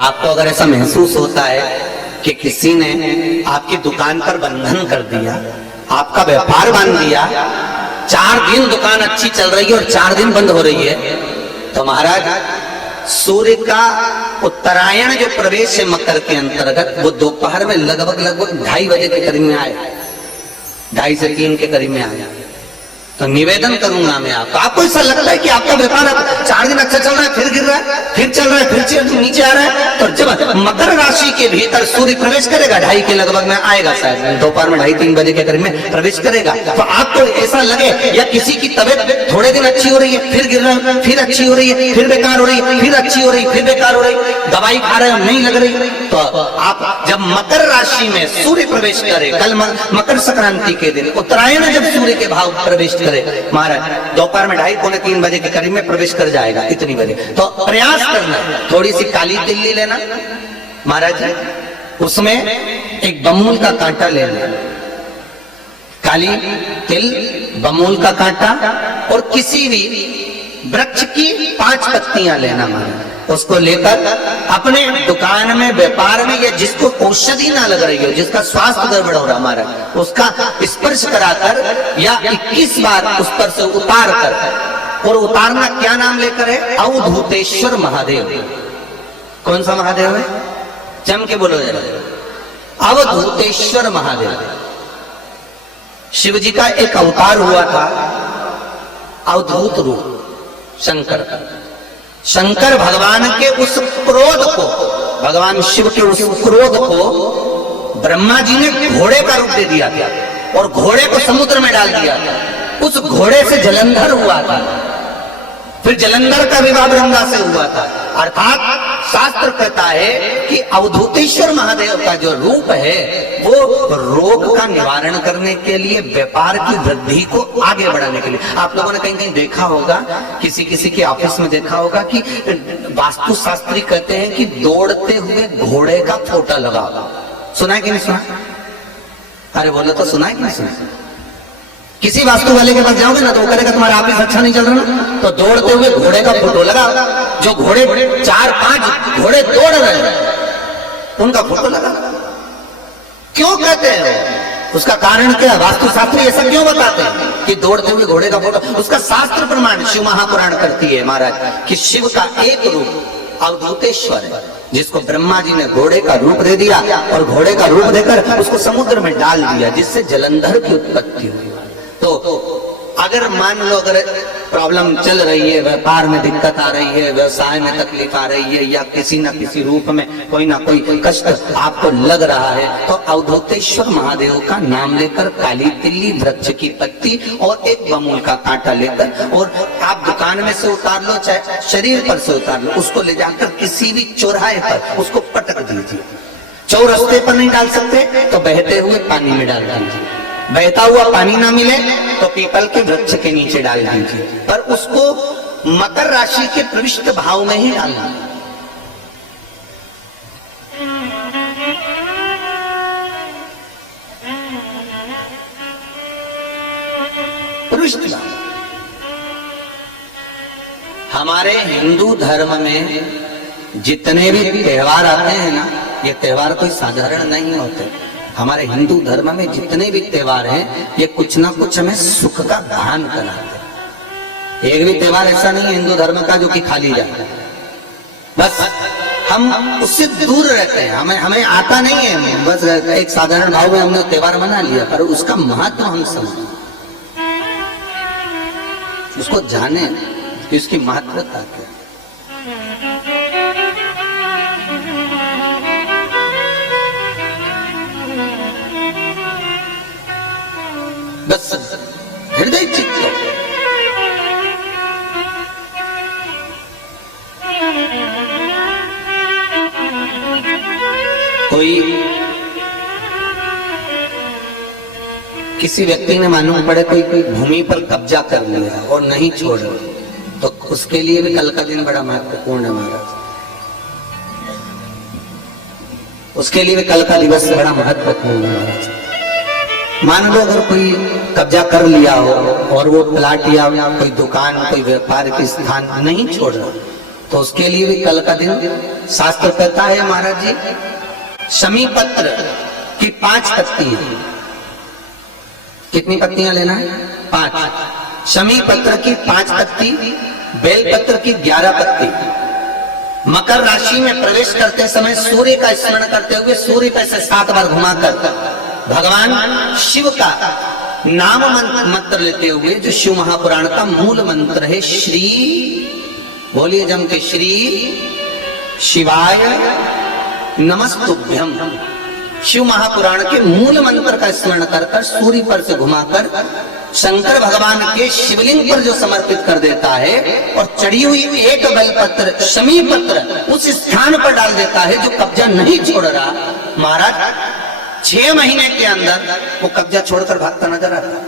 आपको अगर ऐसा महसूस होता है कि किसी ने आपकी दुकान पर बंधन कर दिया, आपका व्यापार बांध दिया, 4 दिन दुकान अच्छी चल रही है और 4 दिन बंद हो रही है, तो महाराज सूर्य का उत्तरायण जो प्रवेश है मकर के अंतर्गत, वो दोपहर में लगभग 2:30 बजे के करीब में आया, 2:30 से 3 के करीब में आया। तो निवेदन करूंगा मैं आपको ऐसा लगता है कि आपका व्यापार 4 दिन अच्छा चल रहा है, फिर गिर रहा है, फिर चल रहा है, फिर नीचे आ रहा है, तो जब मकर राशि के भीतर सूर्य प्रवेश करेगा 2:30 के लगभग में आएगा, शायद दोपहर में 2:30-3 बजे के करीब में प्रवेश करेगा, तो आपको ऐसा लगे या किसी की तबियत थोड़े दिन अच्छी हो रही है, फिर गिर रहा है, फिर अच्छी हो रही है, फिर बेकार हो रही है, फिर अच्छी हो रही है, फिर बेकार हो रही है, दवाई खा रहे हो नहीं लग रही, तो आप जब मकर राशि में सूर्य प्रवेश करे, कल मकर संक्रांति के दिन उत्तरायण जब सूर्य के भाव प्रवेश करे महाराज, दोपहर में 2:30-3 बजे के करीब में प्रवेश कर जाएगा, इतनी बजे, तो प्रयास करना थोड़ी सी काली तिल्ली लेना महाराज, उसमें एक बमूल का कांटा ले लेना, काली तिल, बमूल का कांटा और किसी भी वृक्ष की 5 पत्तियां लेना महाराज, उसको लेकर अपने दुकान में व्यापार में या जिसको औषधि ना लग रही हो, जिसका स्वास्थ्य गड़बड़ हो रहा हमारा, उसका स्पर्श कराकर या 21 बार उस पर से उतार कर, और उतारना क्या नाम लेकर है? अवधूतेश्वर महादेव। कौन सा महादेव है? जम के बोलो जरा, अवधूतेश्वर महादेव। शिव जी का एक अवतार हुआ था, अवधूत रूप शंकर का। शंकर भगवान के उस क्रोध को, भगवान शिव के उस क्रोध को ब्रह्मा जी ने घोड़े का रूप दे दिया था और घोड़े को समुद्र में डाल दिया था। उस घोड़े से जलंधर हुआ था, फिर जलंधर का विवाह ब्रह्मा से हुआ था। अर्थात शास्त्र कहता है कि अवधूतेश्वर महादेव का जो रूप है वो रोग का निवारण करने के लिए, व्यापार की वृद्धि को आगे बढ़ाने के लिए। आप लोगों ने कहीं कहीं देखा होगा, किसी किसी के ऑफिस में देखा होगा कि वास्तु शास्त्री कहते हैं कि दौड़ते हुए घोड़े का फोटो लगाओ। सुना है कि नहीं सुना? अरे बोलो तो, सुना है कि नहीं सुना? किसी वास्तु वाले के पास जाओगे ना तो वो कहेगा तुम्हारा ऑफिस अच्छा नहीं चल रहा ना, तो दौड़ते हुए घोड़े का फोटो लगाओ। जो घोड़े 4-5 घोड़े दौड़ रहे हैं उनका फोटो लगा। क्यों कहते हैं? उसका कारण क्या? वास्तु शास्त्री ऐसा क्यों बताते हैं कि दौड़ते हुए घोड़े का फोटो? उसका शास्त्र प्रमाण शिव महापुराण करती है महाराज कि शिव का एक रूप अवधूतेश्वर है, जिसको ब्रह्मा जी ने घोड़े का रूप दे दिया और घोड़े का रूप देकर उसको समुद्र में डाल दिया, जिससे जलंधर की उत्पत्ति हुई। तो अगर मान लो अगर प्रॉब्लम चल रही है, व्यापार में दिक्कत आ रही है, व्यवसाय में तकलीफ आ रही है, या किसी न किसी रूप में कोई ना कोई कष्ट आपको लग रहा है, तो अवधूतेश्वर महादेव का नाम लेकर काली तिल्ली, वृक्ष की पत्ती और एक बमूल का कांटा लेकर, और आप दुकान में से उतार लो चाहे शरीर पर से उतार लो, उसको ले जाकर किसी भी चौराहे पर उसको पटक दीजिए। चौरस्ते पर नहीं डाल सकते तो बहते हुए पानी में डाल दीजिए, बहता हुआ पानी ना मिले तो पीपल के वृक्ष के नीचे डाल दीजिए, पर उसको मकर राशि के प्रविष्ट भाव में ही डालना। प्रविष्ट भाव। हमारे हिंदू धर्म में जितने भी त्योहार आते हैं ना, ये त्योहार कोई साधारण नहीं होते। हमारे हिंदू धर्म में जितने भी त्योहार हैं, ये कुछ ना कुछ हमें सुख का दान कराते हैं। एक भी त्योहार ऐसा नहीं है हिंदू धर्म का जो कि खाली जाए, बस हम उससे दूर रहते हैं, हमें आता नहीं है, बस एक साधारण भाव में हमने त्योहार मना लिया, पर उसका महत्व हम समझें, उसको जाने कि उसकी महत्वता क्या। बस हृदय चित्त कोई किसी व्यक्ति ने मालूम पड़े कोई भूमि पर कब्जा कर लिया और नहीं छोड़, तो उसके लिए भी कल का दिन बड़ा महत्वपूर्ण है महाराज। उसके लिए भी कल का दिवस बड़ा महत्वपूर्ण है महाराज। मान लो अगर कोई कब्जा कर लिया हो और वो प्लाट या कोई दुकान, कोई व्यापार के स्थान नहीं छोड़ रहा, तो उसके लिए भी कल का दिन शास्त्र कहता है महाराज जी, शमी पत्र की 5 पत्तियां, कितनी पत्तियां लेना है? 5। शमी पत्र की 5 पत्ती, बेल पत्र की 11 पत्ती। मकर राशि में प्रवेश करते समय सूर्य का स्मरण करते हुए सूर्य पे से 7 बार घुमाकर भगवान शिव का नाम मंत्र लेते हुए, जो शिव महापुराण का मूल मंत्र है, श्री, बोलिए जम के, श्री शिवाय नमस्तुभ्यम। शिव महापुराण के मूल मंत्र का स्मरण कर सूर्य पर से घुमाकर शंकर भगवान के शिवलिंग पर जो समर्पित कर देता है और चढ़ी हुई एक बेलपत्र, शमी पत्र उस स्थान पर डाल देता है जो कब्जा नहीं छोड़ रहा। महाराज 6 महीने के अंदर वो कब्जा छोड़कर भागता नजर आता है।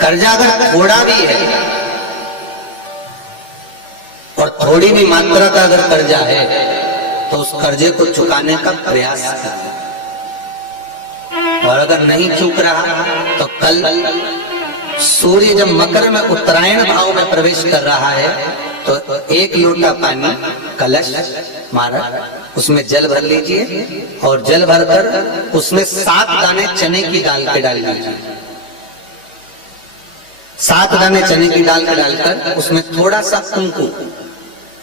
कर्जा अगर थोड़ा भी है और थोड़ी भी मात्रा का अगर कर्जा है तो उस कर्जे को चुकाने का प्रयास करें, और अगर नहीं चूक रहा तो कल सूर्य जब मकर में उत्तरायण भाव में प्रवेश कर रहा है तो 1 लोटा पानी कलश मारा, उसमें जल भर लीजिए और जल भरकर उसमें 7 दाने चने की दाल के डाल लीजिए। 7 दाने चने की दाल के डालकर उसमें थोड़ा सा कुमकुम,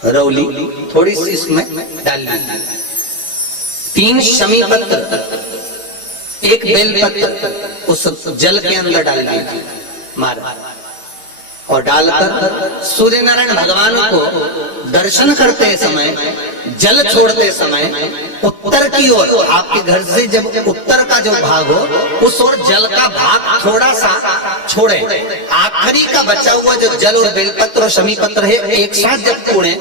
रौली थोड़ी सी इसमें डाल लीजिए। 3 शमी पत्र, 1 बेल पत्र उस जल के अंदर डाल दीजिए मारा, और डालकर सूर्य नारायण भगवान को दर्शन करते समय, जल छोड़ते समय उत्तर की ओर, आपके घर से जब उत्तर का जो भाग हो उस ओर जल का भाग थोड़ा सा छोड़े। आखिरी का बचा हुआ जो जल और बेलपत्र और शमी पत्र है एक साथ जब छोड़े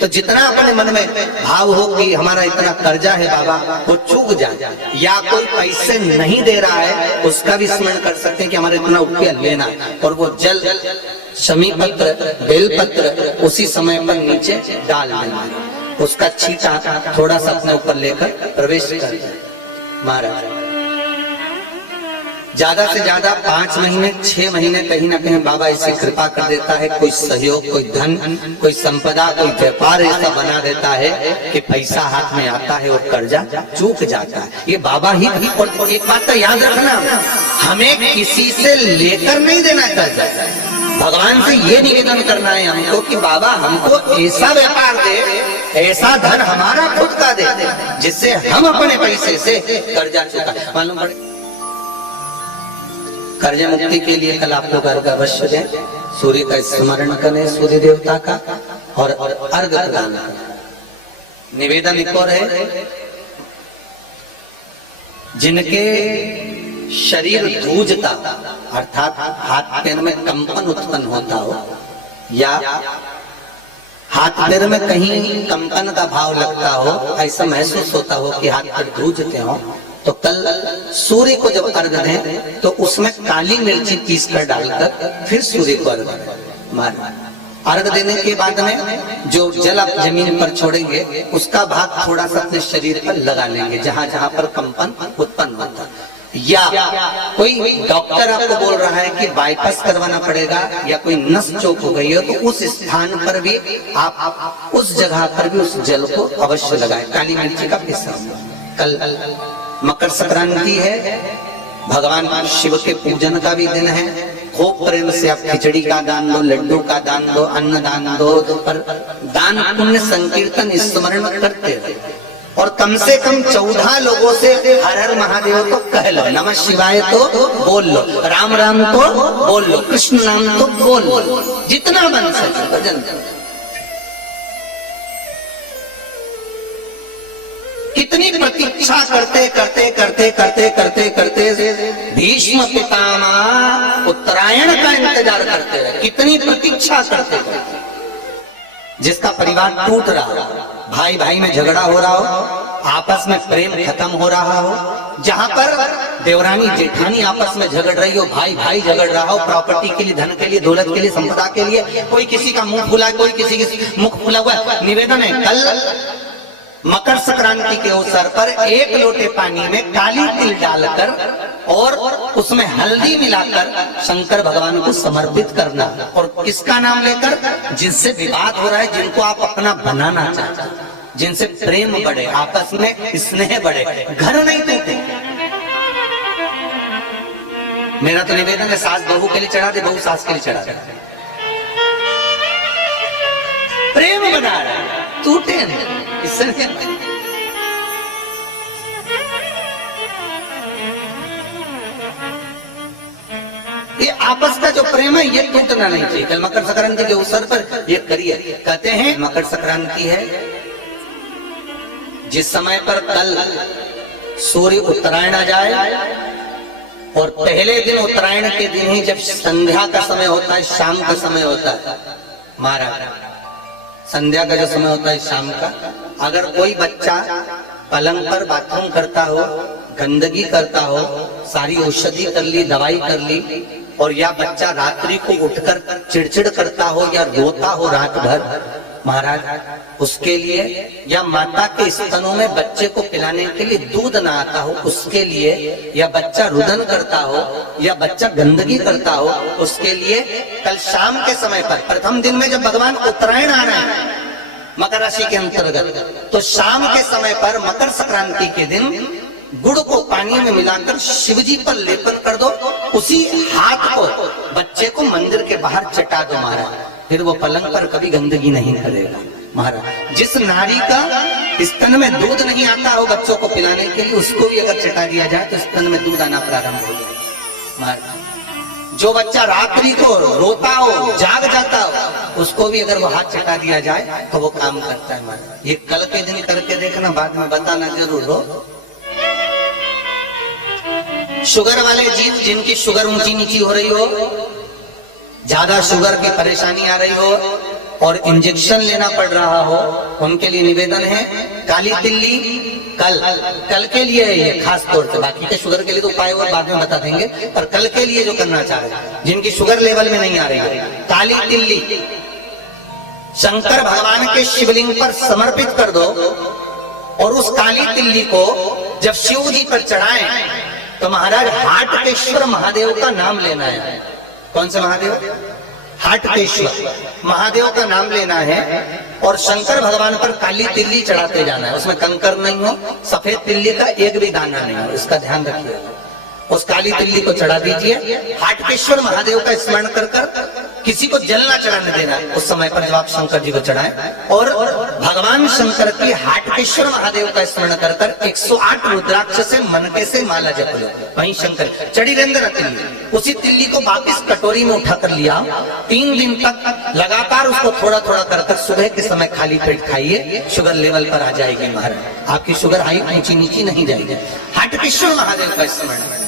तो जितना अपने मन में भाव हो कि हमारा इतना कर्जा है बाबा, वो चूक जाए, या कोई पैसे नहीं दे रहा है उसका भी स्मरण कर सकते हैं कि हमारा इतना रुपया लेना, और वो जल, शमी पत्र, बेलपत्र उसी समय पर नीचे डाल देना, उसका छींटा थोड़ा सा अपने ऊपर लेकर प्रवेश कर महाराज। ज्यादा से ज्यादा 5 महीने 6 महीने कहीं ना कहीं बाबा ऐसी कृपा कर देता है, कोई सहयोग, कोई धन, कोई संपदा, कोई व्यापार ऐसा बना देता है कि पैसा हाथ में आता है और कर्जा चूक जाता है। ये बाबा ही। और एक बात तो याद रखना, हमें किसी से लेकर नहीं देना कर्जा, भगवान से ये निवेदन करना है हमको कि बाबा हमको ऐसा व्यापार दे, ऐसा धन हमारा खुद का दे जिससे हम अपने पैसे से कर्जा चुका। मालूम पड़े कर्जा मुक्ति के लिए कल आप लोग अर्घ अवश्य दें, सूर्य का स्मरण करें, सूर्य देवता का, और अर्घ प्रदान करें। निवेदन एक और है, जिनके शरीर धूजता अर्थात हाथ पैर में कंपन उत्पन्न होता हो, या हाथ पैर में कहीं कंपन का भाव लगता हो, ऐसा महसूस होता हो कि हाथ पैर धूजते हो, तो कल सूर्य को जब अर्घ दें तो उसमें काली मिर्ची पीस कर डालकर फिर सूर्य को अर्घ मारें। अर्घ देने के बाद में जो जल आप जमीन पर छोड़ेंगे उसका भाग थोड़ा सा अपने शरीर पर लगा लेंगे जहां जहां पर कंपन उत्पन्न होता। या कोई डॉक्टर आपको बोल रहा है कि बाईपास करवाना पड़ेगा या कोई नस चौक हो गई हो, तो उस स्थान पर भी आप उस जगह पर भी उस जल को अवश्य लगाएं, काली मिर्ची का पीसा। कल मकर संक्रांति है, भगवान शिव के पूजन का भी दिन है। खूब प्रेम से आप खिचड़ी का दान दो, लड्डू का दान दो, अन्न दान दो, पर दान पुण्य संकीर्तन स्मरण करते रहे, और कम से कम 14 लोगों से हर हर महादेव तो कह लो, नमः शिवाय तो बोल लो, राम राम तो बोल लो, कृष्ण नाम तो बोल लो, जितना बन सके भजन। कितनी प्रतीक्षा करते करते करते करते करते करते भीष्म पितामह उत्तरायण का इंतजार करते रहे, कितनी प्रतीक्षा करते करते। जिसका परिवार टूट रहा हो, भाई भाई में झगड़ा हो रहा हो, आपस में प्रेम खत्म हो रहा हो, जहां पर देवरानी जेठानी आपस में झगड़ रही हो, भाई भाई झगड़ रहा हो, प्रॉपर्टी के लिए, धन के लिए, दौलत के लिए, संपदा के लिए, कोई किसी का मुंह फुला, कोई किसी का मुख फुला हुआ। निवेदन है कल मकर संक्रांति के अवसर पर 1 लोटे पानी में काली तिल डालकर और उसमें हल्दी मिलाकर शंकर भगवान को समर्पित करना। और किसका नाम लेकर? जिनसे विवाद हो रहा है, जिनको आप अपना बनाना चाहते हैं, जिनसे प्रेम बढ़े, आपस में स्नेह बढ़े, घर नहीं टूटे। मेरा तो निवेदन है, सास बहू के लिए चढ़ा दे, बहू सास के लिए चढ़ा दे, प्रेम बना रहा, टूटे नहीं, इससे नहीं। ये आपस का जो प्रेम है ये टूटना नहीं चाहिए। कल मकर संक्रांति के अवसर पर ये करिए। कहते हैं मकर संक्रांति है जिस समय पर कल सूर्य उत्तरायण आ जाए और पहले दिन उत्तरायण के दिन ही जब संध्या का समय होता है, शाम का समय होता है, महाराज संध्या का जो समय होता है शाम का, अगर कोई बच्चा पलंग पर बाथरूम करता हो, गंदगी करता हो, सारी औषधि कर ली, दवाई कर ली, और या बच्चा रात्रि को उठकर चिड़चिड़ करता हो या रोता हो रात भर, महाराज उसके लिए, या माता के स्तनों में बच्चे को पिलाने के लिए दूध ना आता हो उसके लिए, या बच्चा रुदन करता हो या बच्चा गंदगी करता हो उसके लिए, कल शाम के समय पर प्रथम दिन में जब भगवान उत्तरायण आ रहे हैं मकर राशि के अंतर्गत, तो शाम के समय पर मकर संक्रांति के दिन गुड़ को पानी में मिलाकर शिवजी पर लेपन कर दो, उसी हाथ को बच्चे को मंदिर के बाहर चटा दो महाराज, फिर वो पलंग पर कभी गंदगी नहीं करेगा महाराज। जिस नारी का स्तन में दूध नहीं आता हो बच्चों को पिलाने के लिए, उसको भी अगर चटा दिया जाए तो स्तन में दूध आना प्रारंभ हो जाए महाराज। जो बच्चा रात्रि को रोता हो, जाग जाता हो, उसको भी अगर वो हाथ चटा दिया जाए तो वो काम करता है महाराज। ये कल के दिन करके देखना, बाद में बताना जरूर हो। शुगर वाले जीव जिनकी शुगर ऊंची नीची हो रही हो, ज्यादा शुगर की परेशानी आ रही हो और इंजेक्शन लेना पड़ रहा हो, उनके लिए निवेदन है काली तिल्ली कल के लिए है ये खास तौर से, बाकी के शुगर के लिए तो उपाय और बाद में बता देंगे, पर कल के लिए जो करना चाह रहे हैं जिनकी शुगर लेवल में नहीं आ रही है, काली तिल्ली शंकर भगवान के शिवलिंग पर समर्पित कर दो और उस काली तिल्ली को जब शिव जी पर चढ़ाएं तो महाराज हाटकेश्वर महादेव का नाम लेना है। कौन से महादेव? हाटकेश्वर महादेव का नाम लेना है और शंकर भगवान पर काली तिल्ली चढ़ाते जाना है। उसमें कंकर नहीं हो, सफेद तिल्ली का एक भी दाना नहीं हो, इसका ध्यान रखिए। उस काली तिल्ली को चढ़ा दीजिए, हाटकेश्वर महादेव का स्मरण कर कर, किसी को जल ना चढ़ाने देना उस समय पर जब आप शंकर जी को चढ़ाएं, और भगवान शंकर की हाटकेश्वर महादेव का स्मरण कर कर 108 रुद्राक्ष से मनके से माला जप लो। वहीं शंकर चढ़ी रहने तिल्ली, उसी तिल्ली को वापिस कटोरी में उठा कर लिया, 3 दिन तक लगातार उसको थोड़ा थोड़ा कर कर सुबह के समय खाली पेट खाइए, शुगर लेवल पर आ जाएगी महाराज, आपकी शुगर हाई ऊंची नीची नहीं जाएगी। हाटकेश्वर महादेव का स्मरण